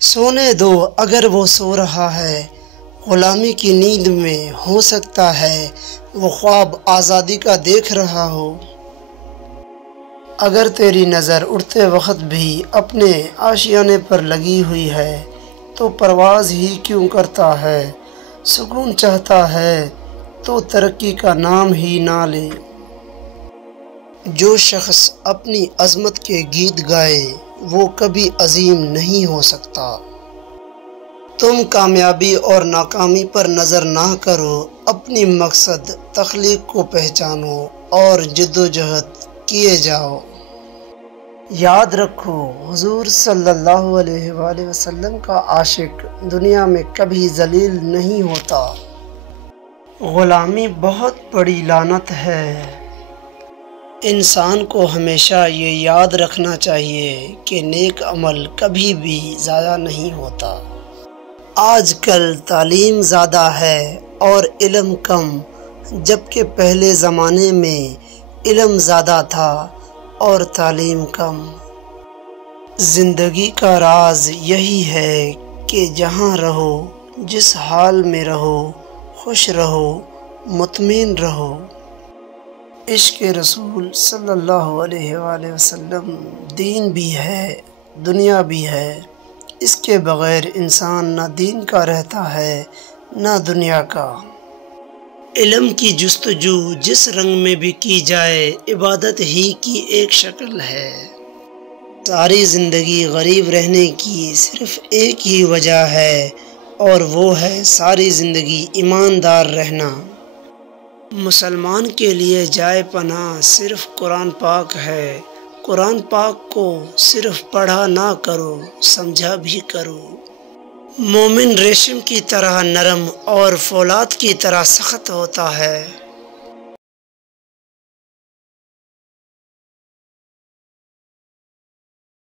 سونے دو اگر وہ سو رہا ہے، غلامی کی نیند میں ہو سکتا ہے وہ خواب آزادی کا دیکھ رہا ہو۔ اگر تیری نظر اٹھتے وقت بھی اپنے آشیانے پر لگی ہوئی ہے تو پرواز ہی کیوں کرتا ہے؟ سکون چاہتا ہے تو ترقی کا نام ہی نہ لے۔ جو شخص اپنی عظمت کے گیت گائے وہ کبھی عظیم نہیں ہو سکتا۔ تم کامیابی اور ناکامی پر نظر نہ کرو، اپنی مقصد تخلیق کو پہچانو اور جدوجہد کیے جاؤ۔ یاد رکھو، حضور صلی اللہ علیہ وآلہ وسلم کا عاشق دنیا میں کبھی ذلیل نہیں ہوتا۔ غلامی بہت بڑی لعنت ہے۔ انسان کو ہمیشہ یہ یاد رکھنا چاہیے کہ نیک عمل کبھی بھی ضائع نہیں ہوتا۔ آج کل تعلیم زیادہ ہے اور علم کم، جبکہ پہلے زمانے میں علم زیادہ تھا اور تعلیم کم۔ زندگی کا راز یہی ہے کہ جہاں رہو، جس حال میں رہو، خوش رہو، مطمئن رہو۔ عشق رسول صلی اللہ علیہ وآلہ وسلم دین بھی ہے، دنیا بھی ہے۔ اس کے بغیر انسان نہ دین کا رہتا ہے نہ دنیا کا۔ علم کی جستجو جس رنگ میں بھی کی جائے عبادت ہی کی ایک شکل ہے۔ ساری زندگی غریب رہنے کی صرف ایک ہی وجہ ہے اور وہ ہے ساری زندگی ایماندار رہنا۔ مسلمان کے لیے جائے پناہ صرف قرآن پاک ہے۔ قرآن پاک کو صرف پڑھا نہ کرو، سمجھا بھی کرو۔ مومن ریشم کی طرح نرم اور فولاد کی طرح سخت ہوتا ہے۔